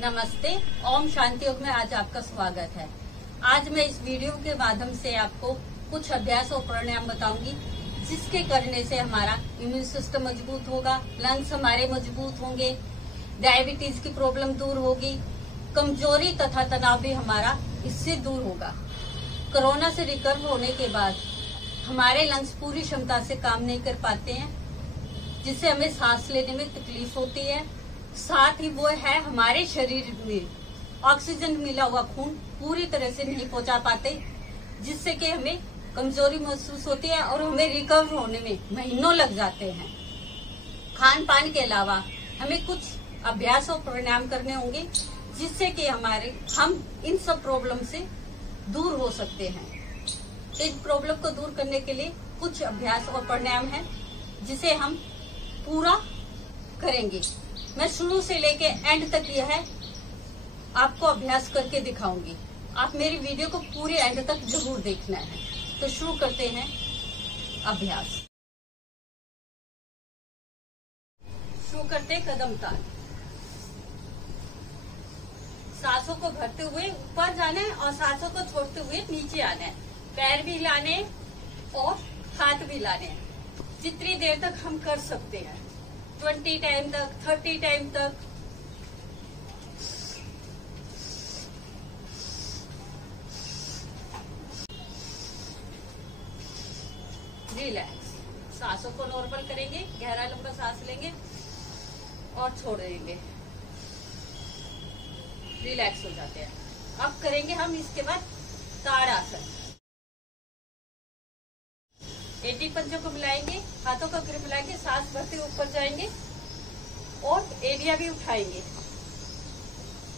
नमस्ते। ओम शांति योग में आज आपका स्वागत है। आज मैं इस वीडियो के माध्यम से आपको कुछ अभ्यास और प्राणायाम बताऊंगी, जिसके करने से हमारा इम्यून सिस्टम मजबूत होगा, लंग्स हमारे मजबूत होंगे, डायबिटीज की प्रॉब्लम दूर होगी, कमजोरी तथा तनाव भी हमारा इससे दूर होगा। कोरोना से रिकवर होने के बाद हमारे लंग्स पूरी क्षमता से काम नहीं कर पाते हैं, जिससे हमें सांस लेने में तकलीफ होती है। साथ ही वो है हमारे शरीर में ऑक्सीजन मिला हुआ खून पूरी तरह से नहीं पहुंचा पाते, जिससे कि हमें कमजोरी महसूस होती है और हमें रिकवर होने में महीनों लग जाते हैं। खान पान के अलावा हमें कुछ अभ्यास और प्राणायाम करने होंगे, जिससे कि हम इन सब प्रॉब्लम से दूर हो सकते हैं। इस प्रॉब्लम को दूर करने के लिए कुछ अभ्यास और प्राणायाम है, जिसे हम पूरा करेंगे। मैं शुरू से लेके एंड तक यह आपको अभ्यास करके दिखाऊंगी। आप मेरी वीडियो को पूरे एंड तक जरूर देखना है। तो शुरू करते हैं अभ्यास। शुरू करते हैं कदम ताल। सांसों को भरते हुए ऊपर जाना है और सांसों को छोड़ते हुए नीचे आना है। पैर भी हिलाने और हाथ भी हिलाने, जितनी देर तक हम कर सकते हैं, 20 टाइम तक, 30 टाइम तक। रिलैक्स। सांसों को नॉर्मल करेंगे, गहरा लंबा सांस लेंगे और छोड़ देंगे। रिलैक्स हो जाते हैं। अब करेंगे हम इसके बाद ताड़ासन। 80 पंजों को मिलाएंगे, हाथों का ग्रिप मिलाएंगे, सांस भरते हुए ऊपर जाएंगे और एरिया भी उठाएंगे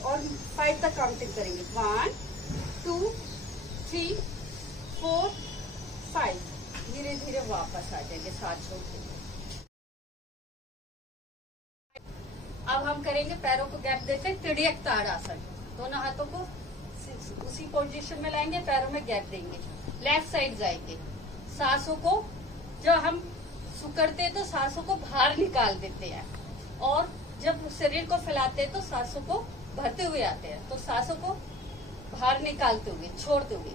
और 5 तक काउंटिंग करेंगे। 1 2 3 4 5। धीरे धीरे वापस आ जाएंगे सांस छोड़ के। अब हम करेंगे पैरों को गैप देते त्रियक ताड़ासन। दोनों हाथों को उसी पोजीशन में लाएंगे, पैरों में गैप देंगे, लेफ्ट साइड जाएंगे। सांसों को जब हम सुकड़ते हैं तो सांसों को बाहर निकाल देते हैं, और जब शरीर को फैलाते हैं तो सांसों को भरते हुए आते हैं। तो सांसों को बाहर निकालते हुए, छोड़ते हुए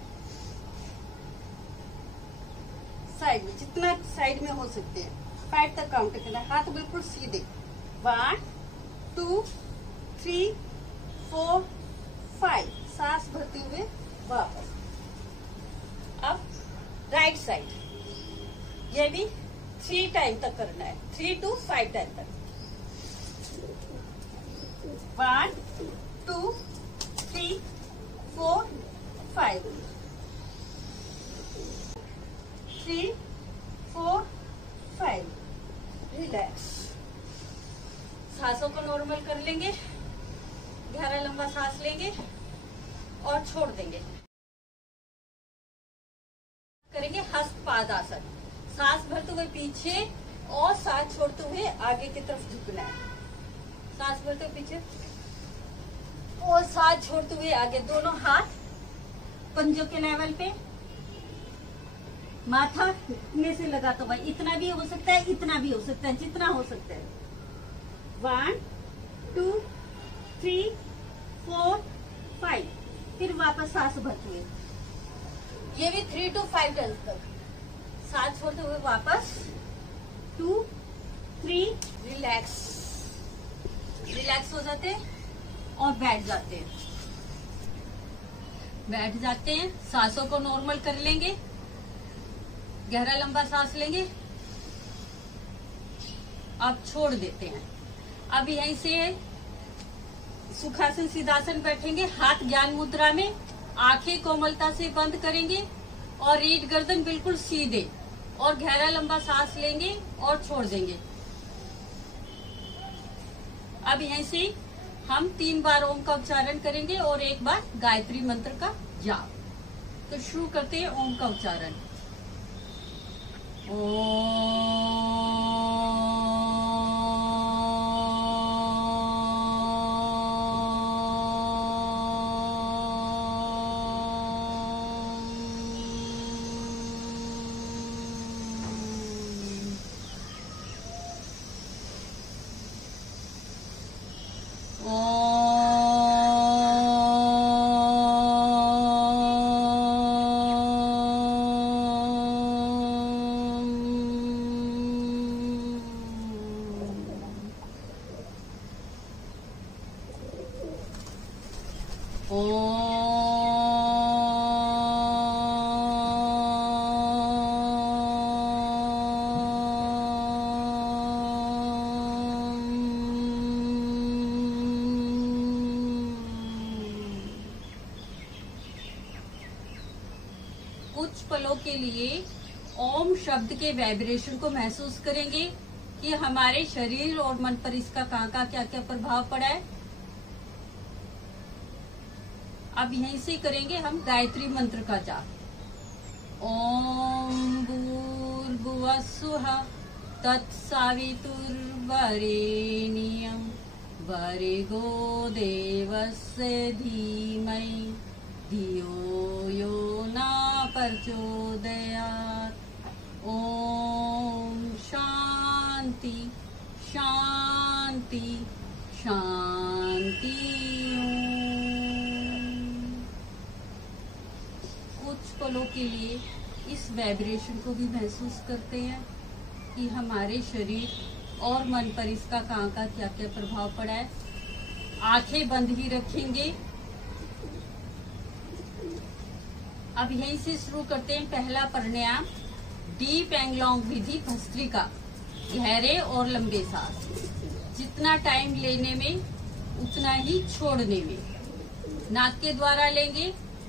साइड में, जितना साइड में हो सकते हैं 5 तक काउंट करना है। हाथ बिल्कुल सीधे। 1 2 3 4 5। सांस भरते हुए वापस। अब राइट साइड, ये भी 3 टाइम तक करना है, 3 to 5 टाइम तक। 1 2 3 4 5। 3 4 5। रिलैक्स। सांसों को नॉर्मल कर लेंगे, गहरा लंबा सांस लेंगे और छोड़ देंगे। करेंगे हस्तपादासन। सांस भरते हुए पीछे और सांस छोड़ते हुए आगे की तरफ झुकना है। सांस भरते हुए पीछे और सांस छोड़ते हुए आगे। दोनों हाथ पंजों के लेवल पे, माथा में से लगाता हुआ। इतना भी हो सकता है, इतना भी हो सकता है, जितना हो सकता है। 1 2 3 4 5। फिर वापस सांस भरते हुए, ये भी 3 to 5 टाइम तक। सांस छोड़ते हुए वापस 2 3। रिलैक्स। रिलैक्स हो जाते हैं और बैठ जाते हैं। बैठ जाते हैं। सांसों को नॉर्मल कर लेंगे, गहरा लंबा सांस लेंगे, अब छोड़ देते हैं। अब यहीं से सुखासन सिद्धासन बैठेंगे, हाथ ज्ञान मुद्रा में, आंखें कोमलता से बंद करेंगे और रीढ़ गर्दन बिल्कुल सीधे, और गहरा लंबा सांस लेंगे और छोड़ देंगे। अब यहीं से हम 3 बार ओम का उच्चारण करेंगे और 1 बार गायत्री मंत्र का जाप। तो शुरू करते हैं ओम का उच्चारण। ओम। ओम। कुछ पलों के लिए ओम शब्द के वाइब्रेशन को महसूस करेंगे कि हमारे शरीर और मन पर इसका कहाँ का क्या क्या प्रभाव पड़ा है। अब यहीं से करेंगे हम गायत्री मंत्र का जाप। ओम भूर्भुवः स्वः तत्सवितुर्वरेण्यं भर्गो देवस्य धीमहि धियो यो न प्रचोदयात्। ओम शांति शांति शांति। कुछ पलों के लिए इस वाइब्रेशन को भी महसूस करते हैं कि हमारे शरीर और मन पर इसका कहाँ का क्या क्या प्रभाव पड़ा है। आंखें बंद ही रखेंगे। अब यहीं से शुरू करते हैं पहला प्राणायाम, डीप एंड लॉन्ग विधि भस्त्रिका। गहरे और लंबे सांस, जितना टाइम लेने में उतना ही छोड़ने में। नाक के द्वारा लेंगे,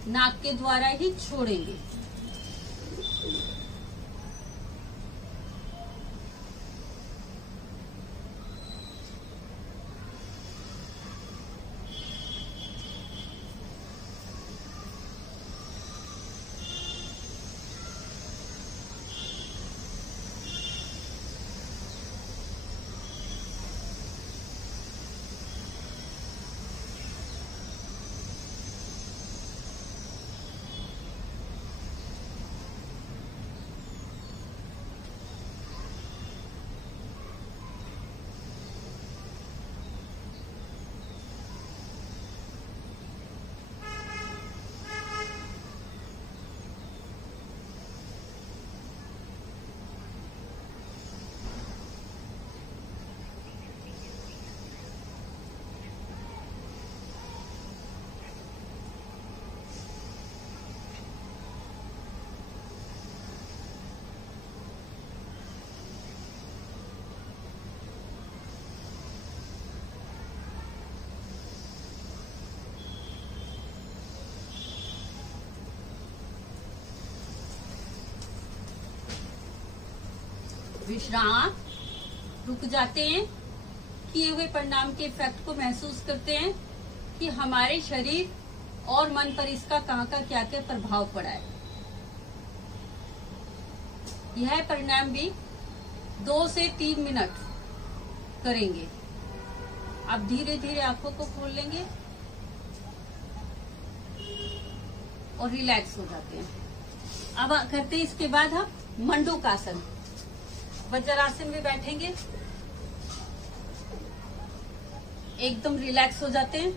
नाक के द्वारा ही छोड़ेंगे। विश्राम, रुक जाते हैं। किए हुए परिणाम के इफेक्ट को महसूस करते हैं कि हमारे शरीर और मन पर इसका कहाँ का क्या क्या प्रभाव पड़ा है। यह परिणाम भी 2 से 3 मिनट करेंगे। अब धीरे धीरे आंखों को खोल लेंगे और रिलैक्स हो जाते हैं। अब करते हैं इसके बाद हम मंडूकासन, वज्रासन में बैठेंगे, एकदम रिलैक्स हो जाते हैं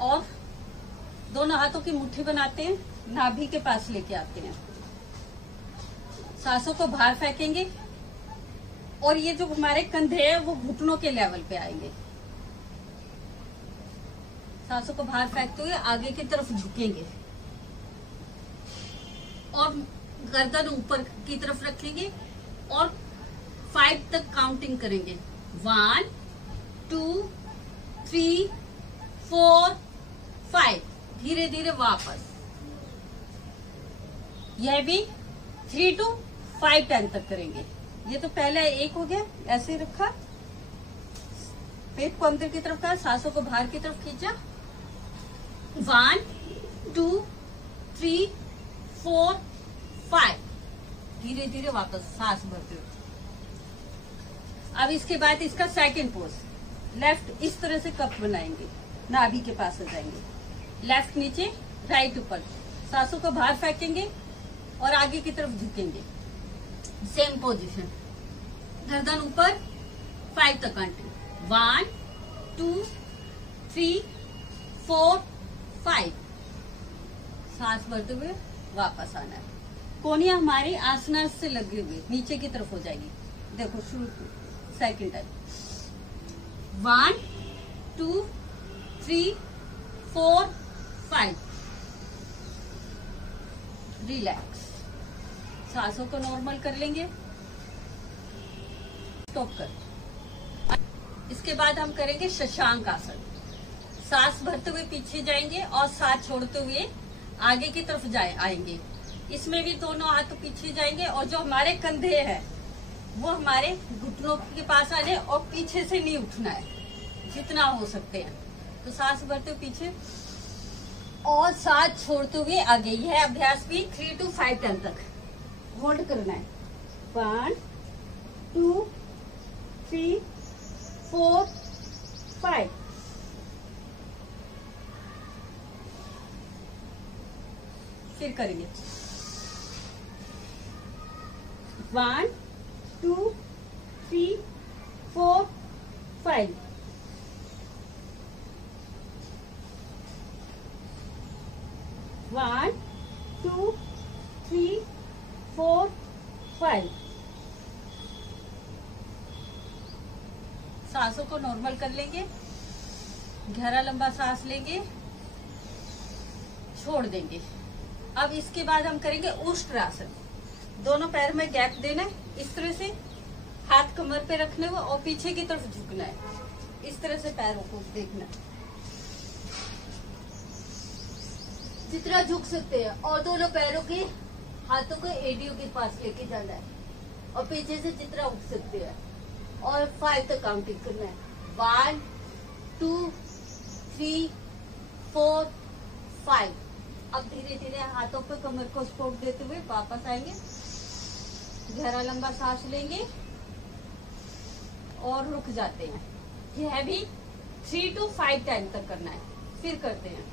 और दोनों हाथों की मुट्ठी बनाते हैं, नाभि के पास लेके आते हैं। सांसों को बाहर फेंकेंगे और ये जो हमारे कंधे हैं वो घुटनों के लेवल पे आएंगे। सांसों को बाहर फेंकते हुए आगे की तरफ झुकेंगे और गर्दन ऊपर की तरफ रखेंगे और 5 तक काउंटिंग करेंगे। 1 2 3 4 5। धीरे धीरे वापस। यह भी 3 to 5 10 तक करेंगे। ये तो पहले 1 हो गया, ऐसे रखा, पेट को अंदर की तरफ का, सांसों को बाहर की तरफ खींचा। 1 2 3 4 5। धीरे धीरे वापस सांस भरते हुए। अब इसके बाद इसका सेकंड पोज, लेफ्ट इस तरह से कप बनाएंगे, नाभि के पास हो जाएंगे, लेफ्ट नीचे राइट ऊपर, सांसों को बाहर फेंकेंगे और आगे की तरफ झुकेंगे। सेम पोजीशन, गर्दन ऊपर, 5 तक काउंटिंग। 1 2 3 4 5। सांस भरते हुए वापस आना है। कोनिया हमारी आसना से लगे हुए नीचे की तरफ हो जाएगी। देखो शुरू, सेकंड टाइम। 1 2 3 4 5। रिलैक्स। सांसों को नॉर्मल कर लेंगे। स्टॉप कर। इसके बाद हम करेंगे शशांक आसन। सांस भरते हुए पीछे जाएंगे और सांस छोड़ते हुए आगे की तरफ आएंगे। इसमें भी दोनों हाथ पीछे जाएंगे और जो हमारे कंधे हैं वो हमारे घुटनों के पास आ जाए और पीछे से नहीं उठना है, जितना हो सकते हैं। तो सांस भरते हुए पीछे और सांस छोड़ते हुए आगे। यह अभ्यास भी 3 to 5 टाइम तक होल्ड करना है। 1 2 3 4 5। फिर करेंगे 1 2 3 4 5। 1 2 3 4 5। सांसों को नॉर्मल कर लेंगे। गहरा लंबा सांस लेंगे, छोड़ देंगे। अब इसके बाद हम करेंगे उष्ट्रासन। दोनों पैर में गैप देना है, इस तरह से हाथ कमर पे रखने हुए और पीछे की तरफ झुकना है। इस तरह से पैरों को देखना है, जितना झुक सकते हैं। और दोनों पैरों के हाथों को एडियो के पास लेके जाना है और पीछे से जितना उठ सकते हैं। और 5 तक काउंटिंग करना है। 1 2 3 4 5। अब धीरे धीरे हाथों पे कमर को सपोर्ट देते हुए वापस आएंगे। गहरा लंबा सांस लेंगे और रुक जाते हैं। यह भी 3 to 5 टाइम तक करना है। फिर करते हैं।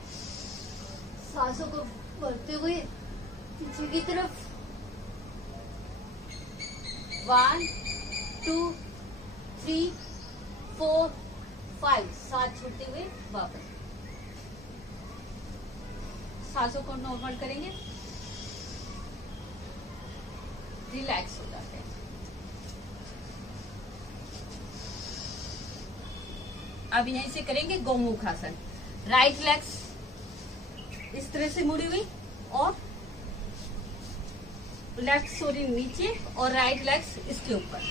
सांसों को भरते हुए पीछे की तरफ। 1 2 3 4 5। सांस छोड़ते हुए वापस। सांसों को नॉर्मल करेंगे, रिलैक्स हो जाते हैं। अब यहीं से करेंगे गोमुख आसन। राइट लेग्स इस तरह से मुड़ी हुई और लेफ्ट शोल्डर नीचे और राइट लेग्स इसके ऊपर।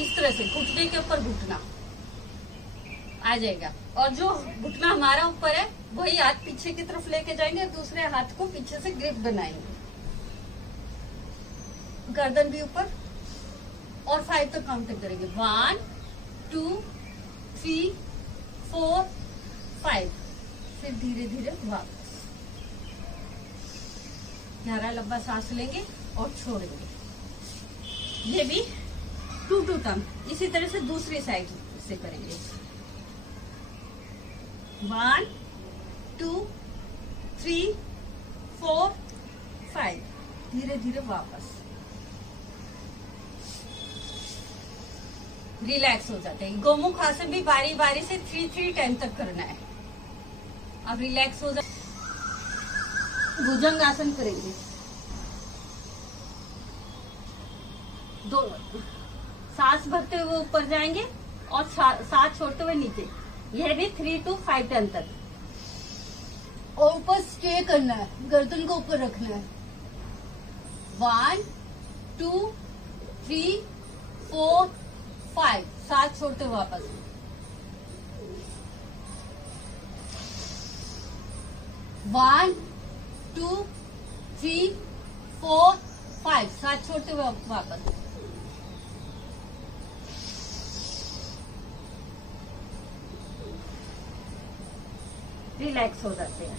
इस तरह से घुटने के ऊपर घुटना आ जाएगा। और जो घुटना हमारा ऊपर है वही हाथ पीछे की तरफ लेके जाएंगे, दूसरे हाथ को पीछे से ग्रिप बनाएंगे। गर्दन भी ऊपर और 5 तक काउंटिंग करेंगे। 1 2 3 4 5। फिर धीरे धीरे वापस। गहरा लंबा सांस लेंगे और छोड़ेंगे। ये भी 2 to 10। इसी तरह से दूसरी साइड से करेंगे। 1 2 3 4 5। धीरे धीरे वापस। रिलैक्स हो जाते हैं। गोमुख आसन भी बारी बारी से 3 टाइम तक करना है। अब रिलैक्स हो जाए। भुजंग आसन करेंगे। दो सांस भरते हुए ऊपर जाएंगे और सांस छोड़ते हुए नीचे। यह भी 3 to 5 टाइम तक। और ऊपर स्टे करना है, गर्दन को ऊपर रखना है। 1 2 3 4 5। सांस छोड़ते हुए वापस। 1 2 3 4 5। सांस छोड़ते हुए वापस। रिलैक्स हो जाते हैं।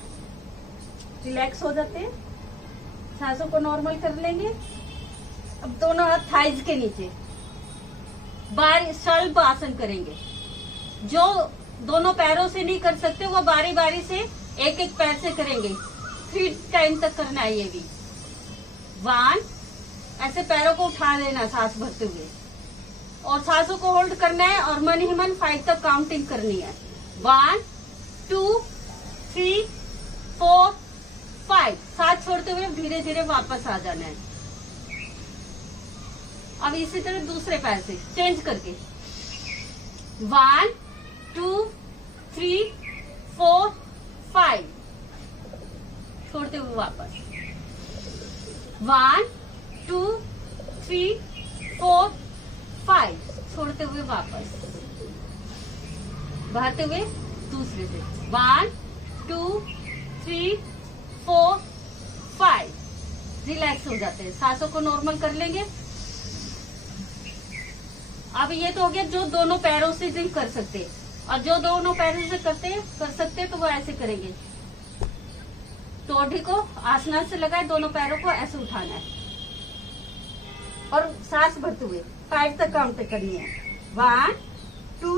रिलैक्स हो जाते हैं। सांसों को नॉर्मल कर लेंगे। अब दोनों हाथ थाइज के नीचे बारी शल्प आसन करेंगे। जो दोनों पैरों से नहीं कर सकते वो बारी बारी से एक एक पैर से करेंगे। 3 टाइम तक करना है। ये भी 1। ऐसे पैरों को उठा देना सांस भरते हुए और सांसों को होल्ड करना है और मन ही मन 5 तक काउंटिंग करनी है। 1 2 3 4 5। सांस छोड़ते हुए धीरे धीरे वापस आ जाना है। अब इसी तरह दूसरे पैर से चेंज करके 1 2 3 4 5, छोड़ते हुए वापस 1 2 3 4 5, छोड़ते हुए वापस, बढ़ते हुए दूसरे से 1 2 3 4 5, रिलैक्स हो जाते हैं। सांसों को नॉर्मल कर लेंगे। अब ये तो हो गया जो दोनों पैरों से नहीं कर सकते, और जो दोनों पैरों से कर सकते तो वो ऐसे करेंगे। टोढ़ी को आसना से लगाए, दोनों पैरों को ऐसे उठाना है और सांस भरते हुए 5 तक काउंट करनी है। 1 2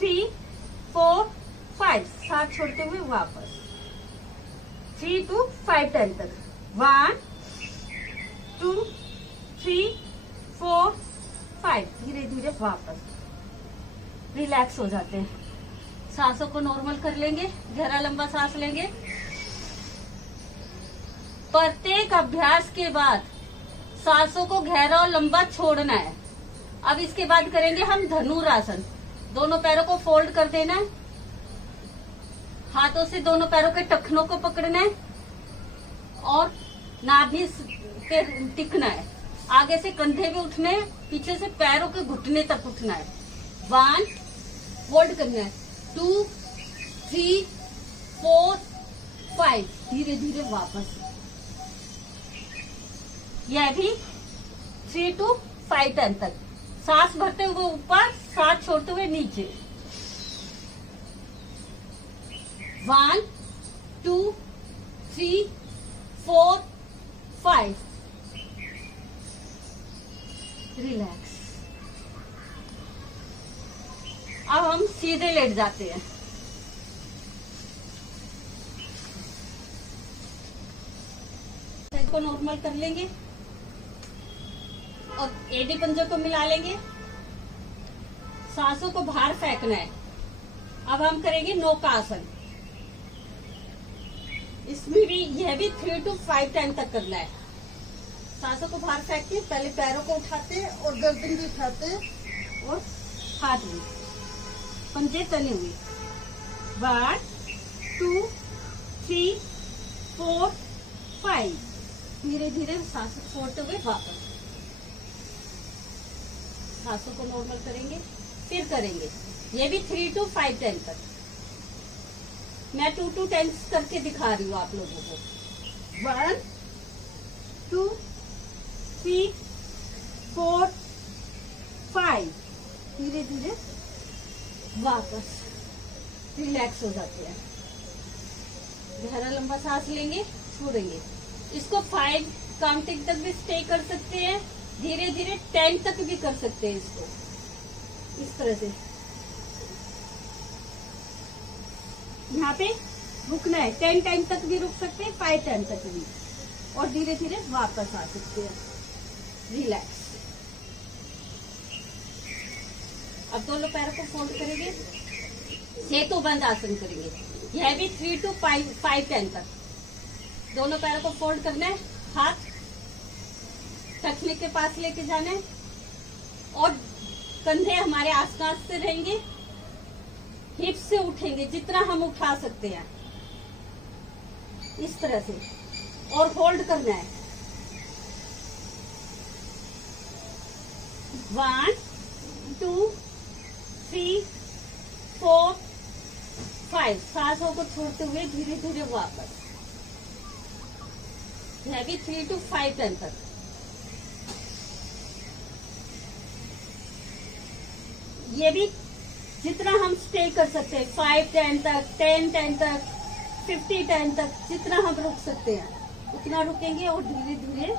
3 4 5, सांस छोड़ते हुए वापस 3 to 5 टाइम तक। 1 2 3 4 5, धीरे धीरे वापस रिलैक्स हो जाते हैं। सांसों को नॉर्मल कर लेंगे, गहरा लंबा सांस लेंगे। प्रत्येक अभ्यास के बाद सांसों को गहरा और लंबा छोड़ना है। अब इसके बाद करेंगे हम धनुरासन। दोनों पैरों को फोल्ड कर देना है, हाथों से दोनों पैरों के टखनों को पकड़ना है और नाभि पे टिकना है। आगे से कंधे भी उठने हैं, पीछे से पैरों के घुटने तक उठना है। 1 होल्ड करना है, 2 3 4 5, धीरे धीरे वापस। यह भी 3 to 5 टाइम तक। सांस भरते हुए ऊपर, सांस छोड़ते हुए नीचे। 1 2 3 4 5, रिलैक्स। अब हम सीधे लेट जाते हैं। को नॉर्मल कर लेंगे और एडी पंजों को मिला लेंगे। सांसों को बाहर फेंकना है। अब हम करेंगे नौकासन। इसमें भी यह भी 3 to 5 टाइम तक करना है। सांसों को बाहर फेंक के पहले पैरों को उठाते हैं और गर्दन भी उठाते हैं और हाथ भी, पंजे तने हुए। 1 2 3 4 5, धीरे धीरे सांस छोड़ते हुए वापस। सांसों को नॉर्मल करेंगे, फिर करेंगे ये भी 3 to 5 टाइम तक। मैं 2 टाइम्स करके दिखा रही हूँ आप लोगों को। 1 2 3 4 5, धीरे धीरे वापस रिलैक्स हो जाते हैं। गहरा लंबा सांस लेंगे, छोड़ेंगे। इसको 5 काउंटिंग तक भी स्टे कर सकते हैं, धीरे धीरे 10 तक भी कर सकते हैं। इसको इस तरह से यहाँ पे रुकना है। 10 टाइम तक भी रुक सकते हैं, 5 टाइम तक भी, और धीरे धीरे वापस आ सकते हैं। रिलैक्स। अब दोनों पैरों को फोल्ड करेंगे, सेतु बंद आसन करेंगे। यह भी 3 to 5 टाइम तक। दोनों पैरों को फोल्ड करना है, हाथ टखने के पास लेके जाना है और कंधे हमारे आसपास से रहेंगे। हिप से उठेंगे जितना हम उठा सकते हैं, इस तरह से, और होल्ड करना है। 1 2 3 4 5, सांसों को छोड़ते हुए धीरे धीरे वापस। यह भी 3 to 5 टाइम तक। ये भी जितना हम स्टे कर सकते हैं, 5 टाइम तक, 10 टाइम तक, 50 टाइम तक, जितना हम रुक सकते हैं उतना रुकेंगे और धीरे धीरे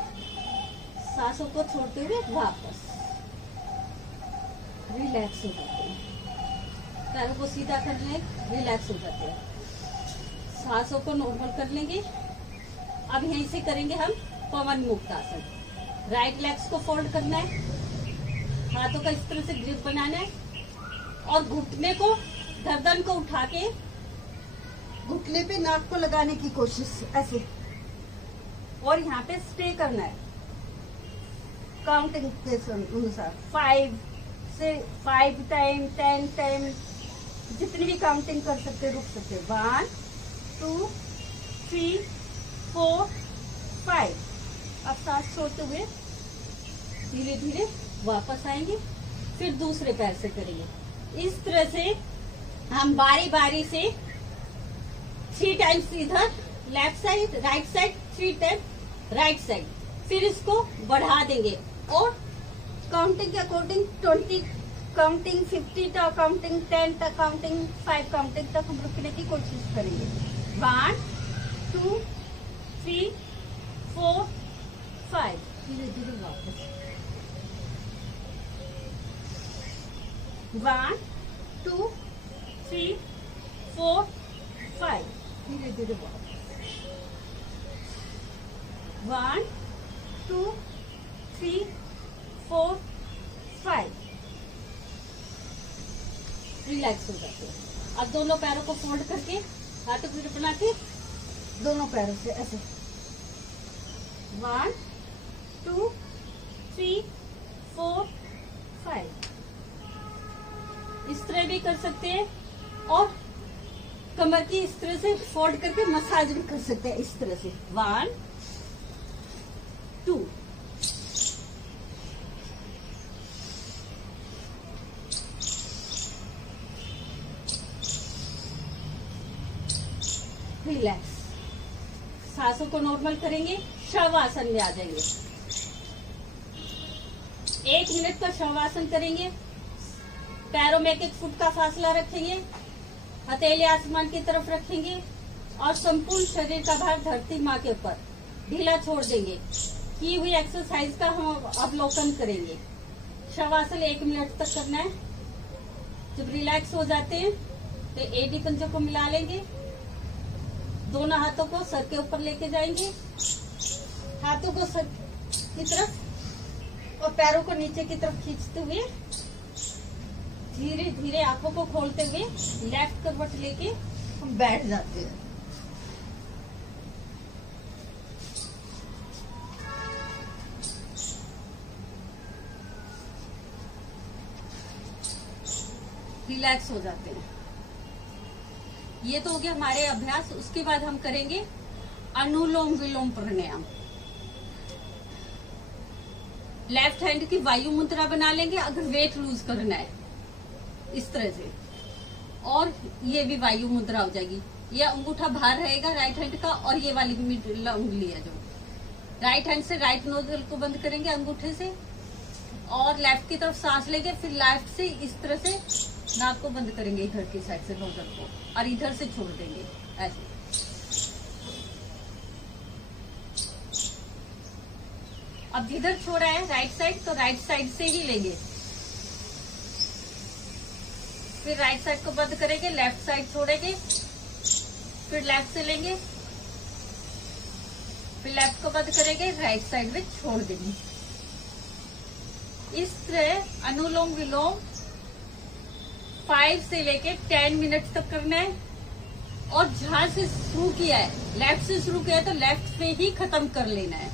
सांसों को छोड़ते हुए वापस रिलैक्स हो जाते हैं। पैरों को सीधा कर लें, रिलैक्स हो जाते हैं। सांसों को नॉर्मल कर लेंगे। अब यहीं से करेंगे हम पवन मुक्त आसन। राइट लेग्स को फोल्ड करना है, हाथों का इस तरह से ग्रिप बनाना है और घुटने को, गर्दन को उठा के घुटने पे नाक को लगाने की कोशिश, ऐसे, और यहाँ पे स्टे करना है काउंटिंग के अनुसार। 5 टाइम, 10 टाइम, जितनी भी काउंटिंग कर सकते रुक सकते। 1 2 3 4 5। अब सांस छोड़ते हुए धीरे धीरे वापस आएंगे, फिर दूसरे पैर से करेंगे। इस तरह से हम बारी बारी से 3 टाइम्स इधर left side, right side, 3 times right side, फिर इसको बढ़ा देंगे और काउंटिंग के अकॉर्डिंग 20 काउंटिंग, 50 तक काउंटिंग, 10 तक काउंटिंग, 5 काउंटिंग तक हम रुकने की कोशिश करेंगे। 1 2 3 4 5। धीरे धीरे वापस 1 2 3 4 5। धीरे धीरे वापस 1 2 3 4 5। रिलैक्स हो जाते हैं। अब दोनों पैरों को फोल्ड करके हाथों को बना के दोनों पैरों से ऐसे 1 2 3 4 5। इस तरह भी कर सकते हैं और कमर की इस तरह से फोल्ड करके मसाज भी कर सकते हैं। इस तरह से 1 2। रिलैक्स, सांसों को नॉर्मल करेंगे, शवासन में आ जाएंगे। 1 मिनट का शवासन करेंगे। पैरों में 1-1 फुट का फासला रखेंगे, हथेली आसमान की तरफ रखेंगे और संपूर्ण शरीर का भार धरती माँ के ऊपर ढीला छोड़ देंगे। की हुई एक्सरसाइज का हम अवलोकन करेंगे। शवासन 1 मिनट तक करना है। जब रिलैक्स हो जाते हैं तो एडी पंजों को मिला लेंगे, दोनों हाथों को सर के ऊपर लेके जाएंगे, हाथों को सर की तरफ और पैरों को नीचे की तरफ खींचते हुए धीरे धीरे आंखों को खोलते हुए लेफ्ट करवट लेके हम बैठ जाते हैं। रिलैक्स हो जाते हैं। ये तो हो गया हमारे अभ्यास। उसके बाद हम करेंगे अनुलोम विलोम प्राणायाम। लेफ्ट हैंड की वायु मुद्रा बना लेंगे अगर वेट लूज करना है, इस तरह से, और ये भी वायु मुद्रा हो जाएगी। ये अंगूठा बाहर रहेगा राइट हैंड का और ये वाली मिडिल उंगली है जो राइट हैंड से राइट नोजल को बंद करेंगे अंगूठे से और लेफ्ट की तरफ सांस लेंगे, फिर लेफ्ट से इस तरह से नाक को बंद करेंगे इधर की साइड से नोजल को और इधर से छोड़ देंगे ऐसे। अब जिधर छोड़ा है राइट साइड तो राइट साइड से ही लेंगे, फिर राइट साइड को बंद करेंगे, लेफ्ट साइड छोड़ेंगे, फिर लेफ्ट से लेंगे, फिर लेफ्ट को बंद करेंगे, राइट साइड में छोड़ देंगे। इस तरह अनुलोम विलोम 5 से लेके 10 मिनट तक करना है। और जहां से शुरू किया है, लेफ्ट से शुरू किया है तो लेफ्ट पे ही खत्म कर लेना है।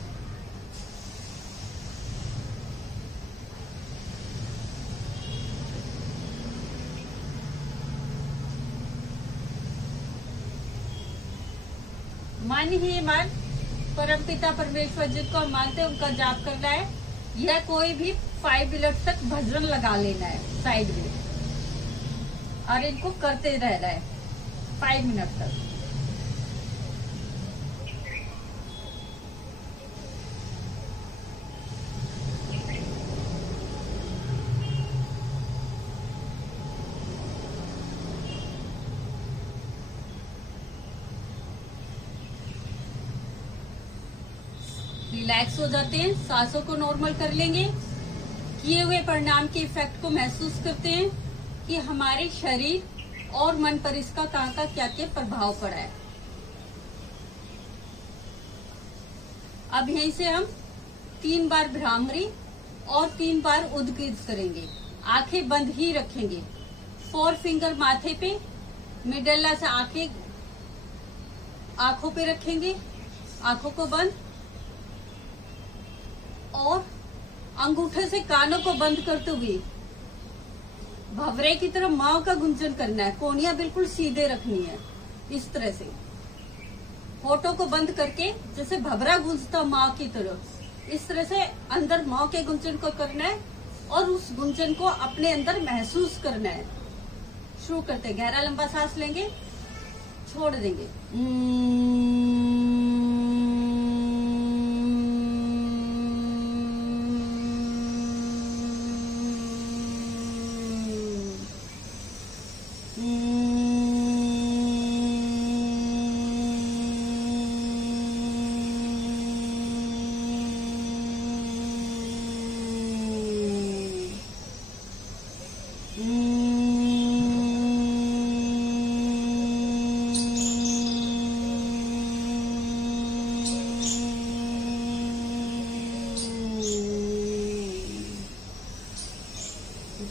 मन ही मन परमपिता परमेश्वर जिनको हम मानते हैं उनका जाप करना है। यह कोई भी 5 मिनट तक भजन लगा लेना है साइड में और इनको करते रहना है 5 मिनट तक। रिलैक्स हो जाते हैं, सांसों को नॉर्मल कर लेंगे। किए हुए परिणाम के इफेक्ट को महसूस करते हैं कि हमारे शरीर और मन पर इसका कहाँ का क्या क्या प्रभाव पड़ा है। अब यहीं से हम 3 बार भ्रामरी और 3 बार उद्गीत करेंगे। आंखें बंद ही रखेंगे, 4 फिंगर माथे पे, मिडल्ला से आंखों पे रखेंगे, आंखों को बंद, और अंगूठे से कानों को बंद करते हुए भवरे की तरह माँ का गुंजन करना है। कोहनियां बिल्कुल सीधे रखनी है, इस तरह से होठों को बंद करके, जैसे भवरा गूंजता माँ की तरह, इस तरह से अंदर माँ के गुंजन को करना है और उस गुंजन को अपने अंदर महसूस करना है। शुरू करते हैं। गहरा लंबा सांस लेंगे, छोड़ देंगे।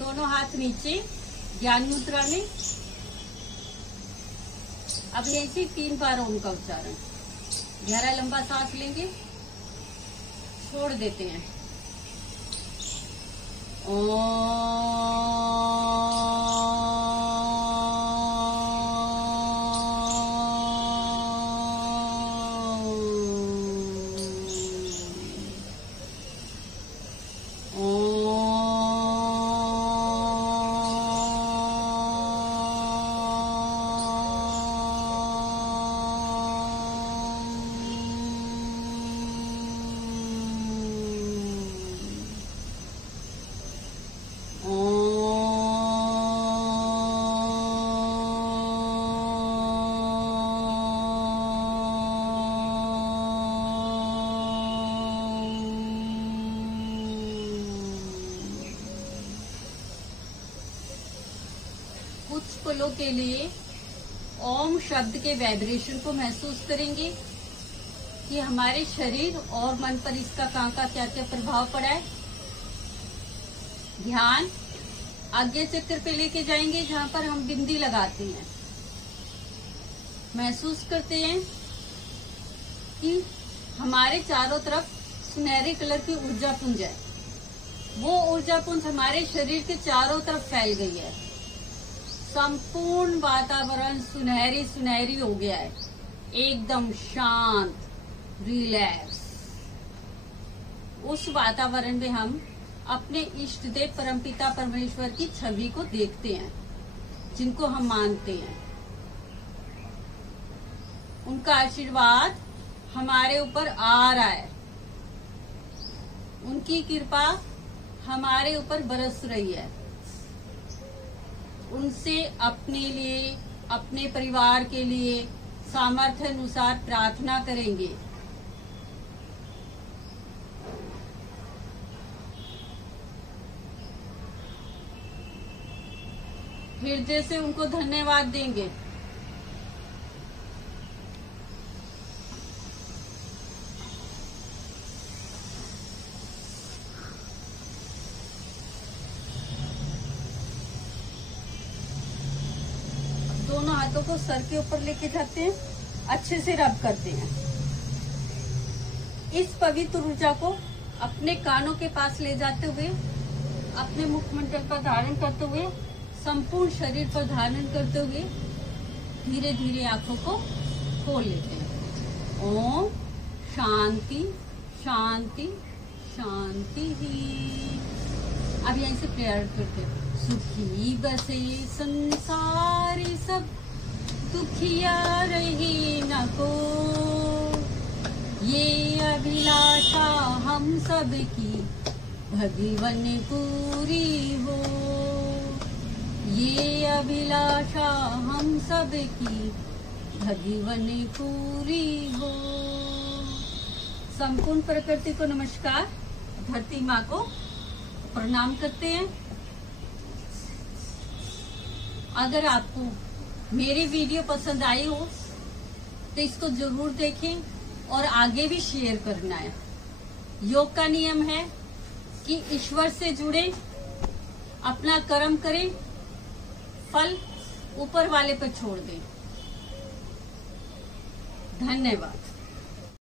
दोनों हाथ नीचे ज्ञान मुद्रा में। अब यहीं से 3 बार ओम का उच्चारण। गहरा लंबा सांस लेंगे, छोड़ देते हैं। कुछ पलों के लिए ओम शब्द के वाइब्रेशन को महसूस करेंगे कि हमारे शरीर और मन पर इसका कहाँ का क्या क्या प्रभाव पड़ा है। ध्यान आज्ञा चक्र पे लेके जाएंगे, जहाँ पर हम बिंदी लगाते हैं। महसूस करते हैं कि हमारे चारों तरफ सुनहरे कलर की ऊर्जा पुंज है। वो ऊर्जा पुंज हमारे शरीर के चारों तरफ फैल गई है। संपूर्ण वातावरण सुनहरी सुनहरी हो गया है, एकदम शांत, रिलैक्स। उस वातावरण में हम अपने इष्ट देव परमपिता परमेश्वर की छवि को देखते हैं, जिनको हम मानते हैं। उनका आशीर्वाद हमारे ऊपर आ रहा है, उनकी कृपा हमारे ऊपर बरस रही है। उनसे अपने लिए, अपने परिवार के लिए सामर्थ्य अनुसार प्रार्थना करेंगे। हृदय से उनको धन्यवाद देंगे। दोनों हाथों को सर के ऊपर लेके जाते हैं, अच्छे से रब करते हैं। इस पवित्र ऊर्जा को अपने कानों के पास ले जाते हुए, अपने मुखमंडल पर धारण करते हुए, संपूर्ण शरीर पर धारण करते हुए धीरे धीरे आंखों को खोल लेते हैं। ओम शांति शांति शांति ही। अब यहीं से प्रेयर करते हैं। सुखी बसे संसार सब, दुखिया रहे न को, ये अभिलाषा हम सब की भगवन पूरी हो। ये अभिलाषा हम सब की भगवन पूरी हो। संपूर्ण प्रकृति को नमस्कार, धरती माँ को प्रणाम करते हैं। अगर आपको मेरी वीडियो पसंद आई हो तो इसको जरूर देखें और आगे भी शेयर करना है। योग का नियम है कि ईश्वर से जुड़े, अपना कर्म करें, फल ऊपर वाले पर छोड़ दें। धन्यवाद।